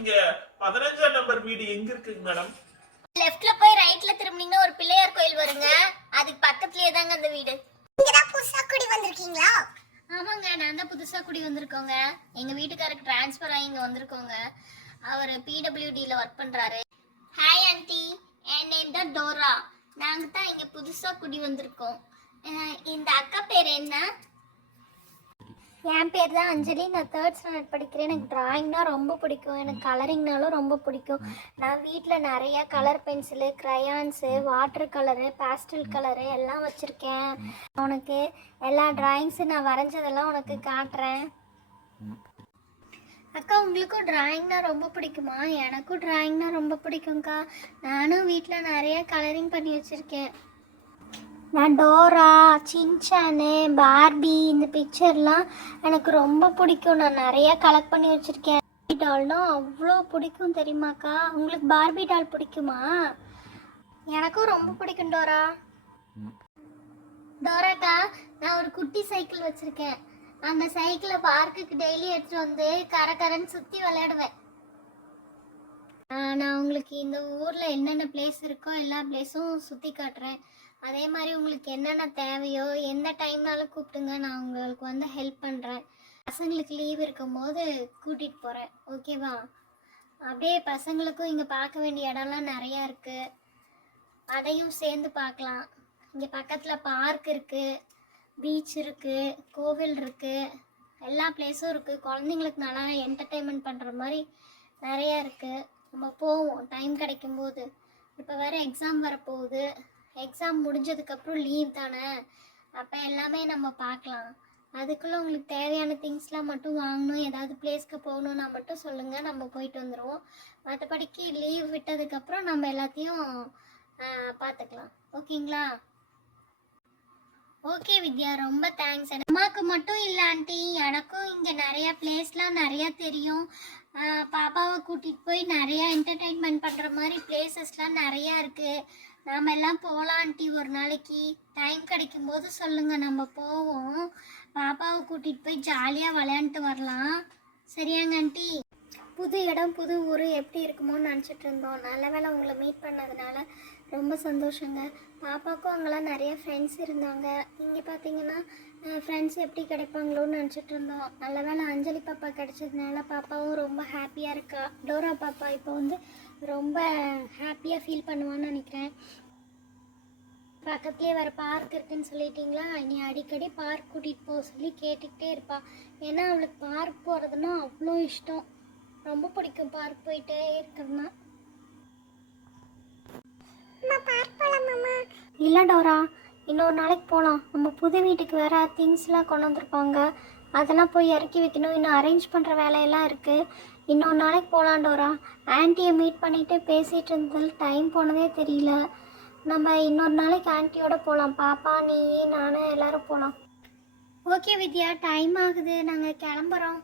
Number வீடு எங்க இருக்குங்க மேடம் லெஃப்ட்ல போய் ரைட்ல திரும்பினீங்கன்னா ஒரு பிள்ளையார் கோயில் வருங்க. அதுக்கு பக்கத்துலயே தாங்க அந்த வீடு. இங்கதான் புதுசா குடி வந்திருக்கீங்களா? ஆமாங்க நான் தான் புதுசா குடி வந்திருக்கோங்க. எங்க வீட்டுக்காரருக்கு ட்ரான்ஸ்ஃபர் ஆகி இங்க வந்திருக்கோங்க. அவர் பிடபிள்யூடியில் ஒர்க் பண்றாரு. ஹாய் ஆண்டி என் நேம் தான் டோரா. நாங்க தான் இங்க புதுசா குடி வந்திருக்கோம். இந்த அக்கா பேர் என்ன? என் பேர் தான் அஞ்சலி. நான் தேர்ட் ஸ்டாண்டர்ட் படிக்கிறேன். எனக்கு டிராயிங்னா ரொம்ப பிடிக்கும். எனக்கு கலரிங்னாலும் ரொம்ப பிடிக்கும். நான் வீட்டில் நிறைய colour pencil crayons water colour pastel colour எல்லாம் வச்சுருக்கேன். உனக்கு எல்லா டிராயிங்ஸும் நான் வரைஞ்சதெல்லாம் உனக்கு காட்டுறேன். அக்கா உங்களுக்கும் டிராயிங்னா ரொம்ப பிடிக்குமா? எனக்கும் டிராயிங்னா ரொம்ப பிடிக்கும்க்கா. நானும் வீட்டில் நிறைய கலரிங் பண்ணி வச்சுருக்கேன். நான் டோரா சின்சானு பார்பி இந்த பிக்சர்லாம் எனக்கு ரொம்ப பிடிக்கும். நான் நிறையா கலெக்ட் பண்ணி வச்சுருக்கேன். டால்னா அவ்வளோ பிடிக்கும் தெரியுமாக்கா? உங்களுக்கு பார்பி டால் பிடிக்குமா? எனக்கும் ரொம்ப பிடிக்கும் டோரா. டோராக்கா நான் ஒரு குட்டி சைக்கிள் வச்சுருக்கேன். அந்த சைக்கிளை பார்க்குக்கு டெய்லி எடுத்துகிட்டு வந்து கரை கரைன்னு சுற்றி விளையாடுவேன். நான் உங்களுக்கு இந்த ஊரில் என்னென்ன பிளேஸ் இருக்கோ எல்லா பிளேஸும் சுற்றி காட்டுறேன். அதே மாதிரி உங்களுக்கு என்னென்ன தேவையோ எந்த டைம்னாலும் கூப்பிடுங்க. நான் உங்களுக்கு வந்து ஹெல்ப் பண்ணுறேன் பசங்களுக்கு லீவ் இருக்கும்போது கூட்டிகிட்டு போகிறேன் ஓகேவா அப்படியே பசங்களுக்கும் இங்கே பார்க்க வேண்டிய இடம்லாம் நிறையா இருக்குது அதையும் சேர்ந்து பார்க்கலாம். இங்கே பக்கத்தில் பார்க் இருக்குது பீச் இருக்குது கோவில் இருக்குது எல்லா பிளேஸும் இருக்குது குழந்தைங்களுக்கு நல்லா என்டர்டெயின்மெண்ட் பண்ணுற மாதிரி நிறையா இருக்குது நம்ம போவோம். டைம் கிடைக்கும்போது. இப்போ வேறு எக்ஸாம் வரப்போகுது. எக்ஸாம் முடிஞ்சதுக்கப்புறம் லீவ் தானே? அப்போ எல்லாமே நம்ம பார்க்கலாம். அதுக்குள்ளே உங்களுக்கு தேவையான திங்ஸ்லாம் மட்டும் வாங்கணும். ஏதாவது பிளேஸ்க்கு போகணுன்னா மட்டும் சொல்லுங்கள் நம்ம போயிட்டு வந்துடுவோம் மற்றபடிக்கு லீவ் விட்டதுக்கப்புறம் நம்ம எல்லாத்தையும் பார்த்துக்கலாம். ஓகேங்களா? ஓகே வித்யா ரொம்ப தேங்க்ஸ் அம்மாவுக்கு மட்டும் இல்லை ஆண்டி எனக்கும் இங்கே நிறையா பிளேஸ்லாம் நிறையா தெரியும். பாப்பாவை கூட்டிகிட்டு போய் நிறையா என்டர்டெயின்மெண்ட் பண்ணுற மாதிரி பிளேசஸ்லாம் நிறையா இருக்குது நாம் எல்லாம் போகலாம் ஆண்டி. ஒரு நாளைக்கு டைம் கிடைக்கும்போது சொல்லுங்கள் நம்ம போவோம். பாப்பாவை கூட்டிகிட்டு போய் ஜாலியாக விளையாண்டுட்டு வரலாம். சரியாங்க ஆண்டி? புது இடம் புது ஊர் எப்படி இருக்குமோன்னு நினச்சிட்டு இருந்தோம். நல்ல வேளை உங்களை மீட் பண்ணதுனால ரொம்ப சந்தோஷங்க. பாப்பாவுக்கும் அங்கெல்லாம் நிறைய ஃப்ரெண்ட்ஸ் இருந்தாங்க. இங்கே பார்த்தீங்கன்னா ஃப்ரெண்ட்ஸ் எப்படி கிடைப்பாங்களோன்னு நினச்சிட்டு இருந்தோம். நல்ல வேளை அஞ்சலி பாப்பா கிடைச்சதுனால பாப்பாவும் ரொம்ப ஹாப்பியாக இருக்கா. டோரா பாப்பா இப்போ வந்து ரொம்ப ஹாப்பியாக ஃபீல் பண்ணுவான்னு நினைக்கிறேன். பக்கத்துலேயே வேறு பார்க் இருக்குன்னு சொல்லிட்டிங்களா? நீ அடிக்கடி பார்க் கூட்டிகிட்டு போக சொல்லி கேட்டுக்கிட்டே இருப்பாள் ஏன்னா அவளுக்கு பார்க் போகிறதுனா அவ்வளோ இஷ்டம். ரொம்ப பிடிக்கும். பார்க் போயிட்டே இருக்கிறதுனா. இல்லை டோரா. இன்னொரு நாளைக்கு போகலாம் நம்ம புது வீட்டுக்கு வேற திங்ஸ்லாம் கொண்டு வந்திருப்பாங்க. அதெல்லாம் போய் இறக்கி வைக்கணும். இன்னும் அரேஞ்ச் பண்ணுற வேலையெல்லாம் இருக்குது இன்னொரு நாளைக்கு போகலாம் டோரா. ஆன்ட்டியை மீட் பண்ணிட்டு பேசிகிட்டு இருந்ததில் டைம் போனதே தெரியல. நம்ம இன்னொரு நாளைக்கு ஆன்ட்டியோட போகலாம் பாப்பா நீ நானும் எல்லாரும் போகலாம் ஓகே வித்யா. டைம் ஆகுது. நாங்கள் கிளம்புறோம்.